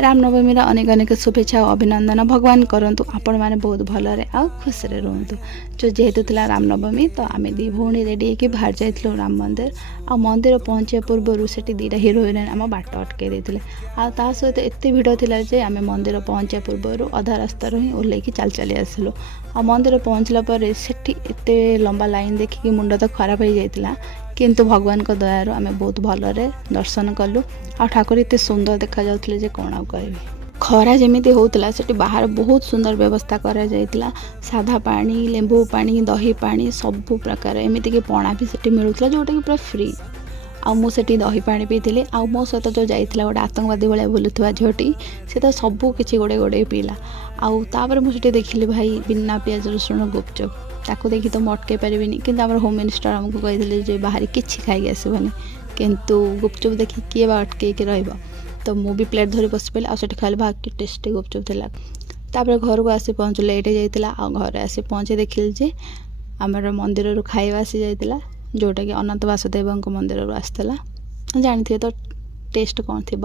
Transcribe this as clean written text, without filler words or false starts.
रामनवमी अनेक अनेक शुभेच्छा और अभिनंदन भगवान करंतु आपण मैंने बहुत भलरे आ खुशी रुहतु। जो जेहेतु थिला रामनवमी तो आम दी भौणी रेडी होकर बाहर जाइलु राम मंदिर। आ मंदिर पहुँचा पूर्व से दीटा हिरो हिरोइन आम बाट अटकई देते। आ सहित एत भिड़ था जे आम मंदिर पहुँचा पूर्व अधा रास्ता ही ओह्लैकी चल चली आसलु। आ मंदिर पहुँचला सेठी एते लंबा लाइन देखिकी मुंड तो खराब हो जाता किंतु भगवान को दयार आम बहुत भलरे दर्शन कलु। आ ठाकुर एत सुंदर देखा जाउथिले जे कोण आ कहबी। खरा जमीती होता से बाहर बहुत सुंदर व्यवस्था करा जाइतिला। साधा पानी लेंबू पानी दही पानी सबु प्रकार एमती कि पणा भी सेठी मिलूला जोटा कि पूरा फ्री। आ मुझे दही पानी पीली आ मो सहित जो जाइला गोटे आतंकवादी भाया बुलूवा झीटी से तो सबू किसी गोटे गोटे पीला। आउे मुझे देखिली भाई बिना पियाज रसुण गुपचुप ताकू देखी तो मैं अटकई पारिनी कि होम मिनिस्टर आमको कही बाहर किसी खाई आसबनी किंतु गुपचुप देखी किए बा अटकई रहा। तो मु भी प्लेट धरी बस पड़ी आठ खाली भाग टेस्टी गुपचुप थी। तापर घर को आसी पहुँच लेट जाइला घर आसी पहुँचे देखिली जे आमर मंदिर खाଇବା आसी जाइला जोटा कि अनंत वासुदेव मंदिर आसला। जानी थे तो टेस्ट कौन थी।